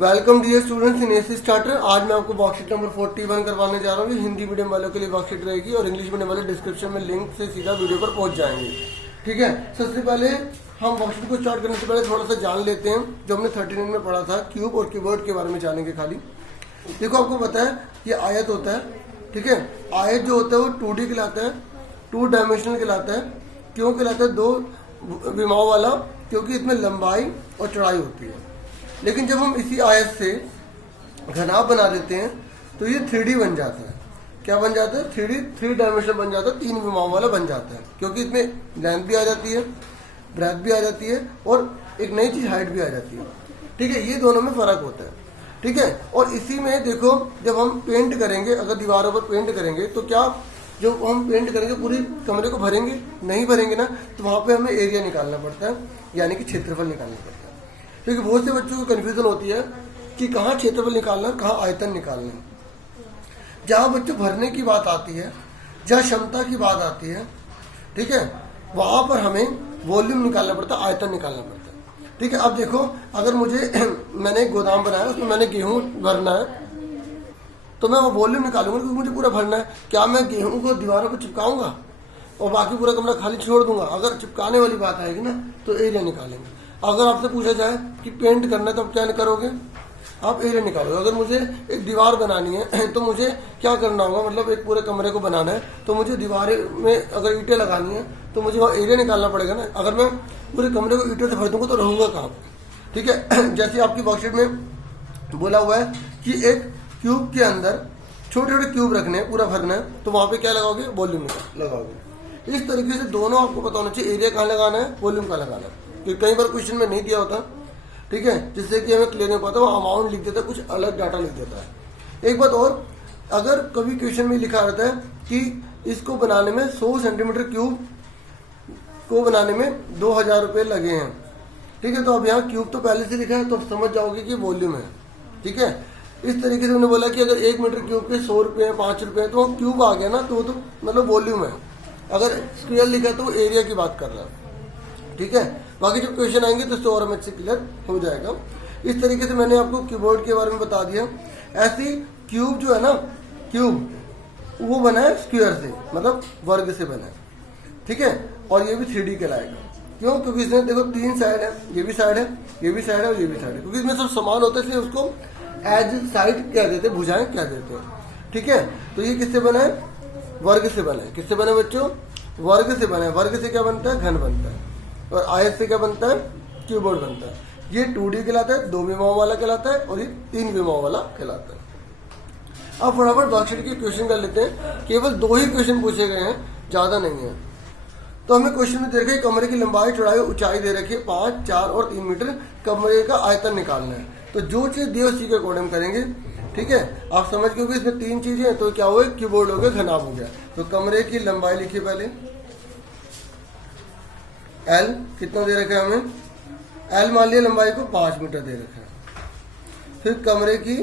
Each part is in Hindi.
Welcome dear students in AC starter. आज मैं आपको वर्कशीट नंबर 41 करवाने जा रहा हूँ। ये हिंदी मीडियम वालों के लिए वर्कशीट रहेगी और इंग्लिश मीडियम वाले डिस्क्रिप्शन में लिंक से सीधा वीडियो पर पहुंच जाएंगे। ठीक है, सबसे पहले हम वर्कशीट को स्टार्ट करने से पहले थोड़ा सा जान लेते हैं जो हमने 39 में पढ़ा था, क्यूब और कीवर्ड के बारे में जानेंगे खाली। देखो, आपको पता है ये आयत होता है। ठीक है, आयत जो होता है वो 2D कहलाता है, 2 डायमेंशनल कहलाता है। क्यों कहलाता है? 2 विमाओं वाला, क्योंकि इसमें लंबाई और चौड़ाई होती है। लेकिन जब हम इसी आयत से घनाभ बना देते हैं तो ये 3D बन जाता है। क्या बन जाता है? 3 डायमेंशन बन जाता है, 3 विमाओं वाला बन जाता है, क्योंकि इसमें लेंथ भी आ जाती है, ब्रेथ भी आ जाती है और एक नई चीज हाइट भी आ जाती है। ठीक है, ये दोनों में फर्क होता है। ठीक है, और इसी में देखो, जब हम पेंट करेंगे, अगर दीवारों पर पेंट करेंगे तो क्या जो हम पेंट करेंगे पूरी कमरे को भरेंगे? नहीं भरेंगे ना, तो वहां पे हमें एरिया निकालना पड़ता है, यानी कि क्षेत्रफल निकालना पड़ता है। क्योंकि बहुत से बच्चों को कंफ्यूजन होती है कि कहाँ क्षेत्रफल निकालना है, कहाँ आयतन निकालना है। जहाँ बच्चों भरने की बात आती है, जहाँ क्षमता की बात आती है, ठीक है, वहां पर हमें वॉल्यूम निकालना पड़ता है, आयतन निकालना पड़ता है। ठीक है, अब देखो, अगर मुझे मैंने एक गोदाम बनाया, उसमें मैंने गेहूं भरना है, तो मैं वो वॉल्यूम निकालूंगा क्योंकि मुझे पूरा भरना है। क्या मैं गेहूं को दीवारों पर चिपकाऊंगा और बाकी पूरा कमरा खाली छोड़ दूंगा? अगर चिपकाने वाली बात आएगी ना, तो एरिया निकालेंगे। अगर आपसे पूछा जाए कि पेंट करना है तो आप क्या करोगे? आप एरिया निकालोगे। अगर मुझे एक दीवार बनानी है तो मुझे क्या करना होगा? मतलब एक पूरे कमरे को बनाना है तो मुझे दीवार में अगर ईंटें लगानी है तो मुझे वहाँ एरिया निकालना पड़ेगा ना। अगर मैं पूरे कमरे को ईंटों से भर दूंगा तो रहूंगा कहाँ? ठीक है, जैसे आपकी वर्कशीट में बोला हुआ है कि एक क्यूब के अंदर छोटे छोटे क्यूब रखने हैं, पूरा भरना है, तो वहां पे क्या लगाओगे? वॉल्यूम लगाओगे। इस तरीके से दोनों आपको पता होना चाहिए, एरिया कहाँ लगाना है, वॉल्यूम कहाँ लगाना है। क्योंकि कई बार क्वेश्चन में नहीं दिया होता, ठीक है, जिससे कि हमें क्लियर नहीं पाता, वो अमाउंट लिख देता है, कुछ अलग डाटा लिख देता है। एक बात और, अगर कभी क्वेश्चन में लिखा रहता है कि इसको बनाने में 100 सेंटीमीटर क्यूब को बनाने में 2000 रुपये लगे हैं, ठीक है, तो अब यहाँ क्यूब तो पहले से लिखा है तो समझ जाओगे कि वॉल्यूम है। ठीक है, इस तरीके से उन्होंने बोला कि अगर 1 मीटर क्यूब के 100 रुपये 5 रुपये, तो वो क्यूब आ गया ना, तो वो तो मतलब वॉल्यूम है। अगर स्क्वायर लिखा तो वो एरिया की बात कर रहा है। ठीक है, बाकी जब क्वेश्चन आएंगे तो इससे और हमें अच्छे क्लियर हो जाएगा। इस तरीके से मैंने आपको कीबोर्ड के बारे में बता दिया। ऐसी क्यूब जो है ना, क्यूब वो बना है स्क्वायर से, मतलब वर्ग से बना है। ठीक है, और ये भी 3D कहलाएगा। क्यों? क्योंकि इसमें देखो 3 साइड है, ये भी साइड है, ये भी साइड है और ये भी साइड है, क्योंकि इसमें सब समान होता है, इसलिए उसको एज साइड कह देते, भुजाएं कह देते हैं। ठीक है, तो ये किससे बना है? वर्ग से बना है। किससे बना है बच्चों? वर्ग से बना है। वर्ग से क्या बनता है? घन बनता है। और आयत से क्या बनता है? कीबोर्ड बनता है। ये 2D कहलाता है, 2 विमाओं वाला कहलाता है, और ये 3 विमाओं वाला कहलाता है। अब फटाफट वर्कशीट के क्वेश्चन कर लेते हैं। केवल 2 ही क्वेश्चन पूछे गए हैं, ज्यादा नहीं है। तो हमें क्वेश्चन में दे रखे कमरे की लंबाई, चौड़ाई, ऊंचाई दे रखी है 5, 4 और 3 मीटर। कमरे का आयतन निकालना है। तो जो चीज दी उसी के अकॉर्डिंग करेंगे। ठीक है, आप समझ गए इसमें 3 चीजें हैं, तो क्या हुआ? कीबोर्ड हो गया, घनाभ हो गया। तो कमरे की लंबाई लिखिए पहले, L कितना दे रखा है हमें? L मान लिया लंबाई को 5 मीटर दे रखा है। फिर कमरे की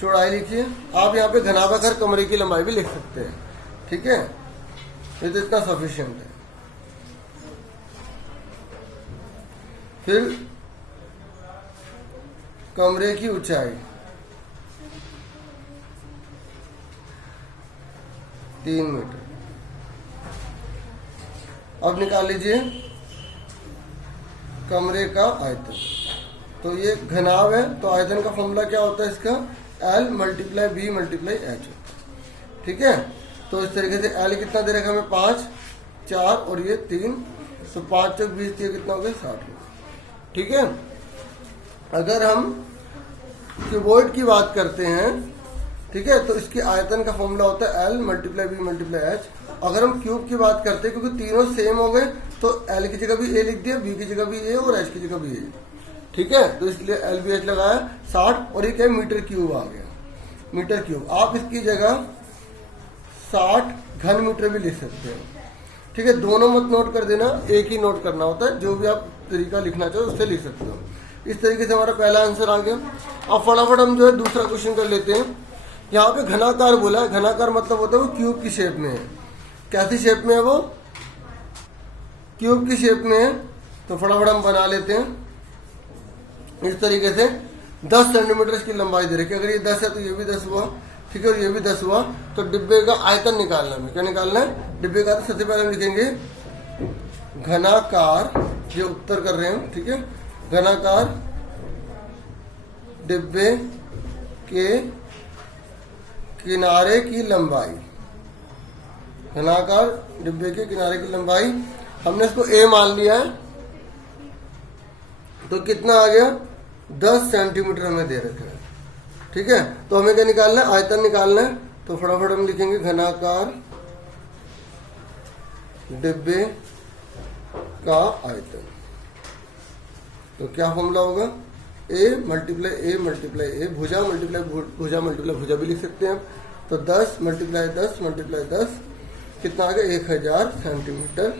चौड़ाई लिखिए। आप यहाँ पे घनाभाकर कमरे की लंबाई भी लिख सकते हैं। ठीक है, ये तो इतना सफिशिएंट है। फिर कमरे की ऊंचाई 3 मीटर। अब निकाल लीजिए कमरे का आयतन। तो ये घनाभ है, तो आयतन का फॉर्मूला क्या होता है इसका? L × B × H। ठीक है, तो इस तरीके से L कितना दे रखा हमें? 5, 4 और ये 3, तो 5 × 20 कितना हो गया? 60। ठीक है, अगर हम कीबोर्ड की बात करते हैं, ठीक है, तो इसके आयतन का फॉर्मूला होता है L × B × H। अगर हम क्यूब की बात करते हैं, क्योंकि तीनों सेम हो गए, तो L की जगह भी A लिख दिया, B की जगह भी A और H की जगह भी A। ठीक है, तो इसलिए LBH लगाया 60, और ये क्या? मीटर क्यूब आ गया, मीटर क्यूब। आप इसकी जगह 60 घन मीटर भी लिख सकते हैं। ठीक है, दोनों मत नोट कर देना, एक ही नोट करना होता है। जो भी आप तरीका लिखना चाहो उससे लिख सकते हो। इस तरीके से हमारा पहला आंसर आ गया। अब फटाफट हम जो है दूसरा क्वेश्चन कर लेते हैं। यहाँ पे घनाकार बोला है। घनाकार मतलब होता है वो क्यूब की शेप में है। कैसी शेप में है? वो क्यूब की शेप में है। तो फटाफट हम बना लेते हैं। इस तरीके से 10 सेंटीमीटर इसकी लंबाई दे रखी है। अगर ये 10 है तो ये भी 10 हुआ, ठीक है, और ये भी 10 हुआ। तो डिब्बे का आयतन निकालना है, क्या निकालना है? डिब्बे का आयतन सबसे पहले हम लिखेंगे घनाकार, ये उत्तर कर रहे हैं, ठीक है, घनाकार डिब्बे के किनारे की लंबाई, घनाकार डिब्बे के किनारे की लंबाई हमने इसको a मान लिया है, तो कितना आ गया? 10 सेंटीमीटर हमें दे रखा है, ठीक है। तो हमें क्या निकालना है? आयतन निकालना है। तो फटाफट हम लिखेंगे घनाकार डिब्बे का आयतन। तो क्या फॉर्मूला होगा? a मल्टीप्लाई a, भुजा मल्टीप्लाई भुजा भी लिख सकते हैं हम। तो 10 मल्टीप्लाई 10 कितना आ गया? 1000 सेंटीमीटर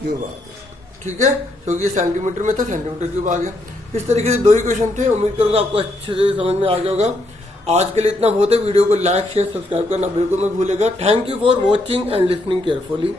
क्यूब आ गया, ठीक है, क्योंकि ये सेंटीमीटर में था, सेंटीमीटर क्यूब आ गया। इस तरीके से 2 इक्वेशन थे। उम्मीद करूंगा आपको अच्छे से समझ में आ गया होगा। आज के लिए इतना बहुत है। वीडियो को लाइक शेयर सब्सक्राइब करना बिल्कुल मत भूलेगा। Thank you for watching and listening carefully.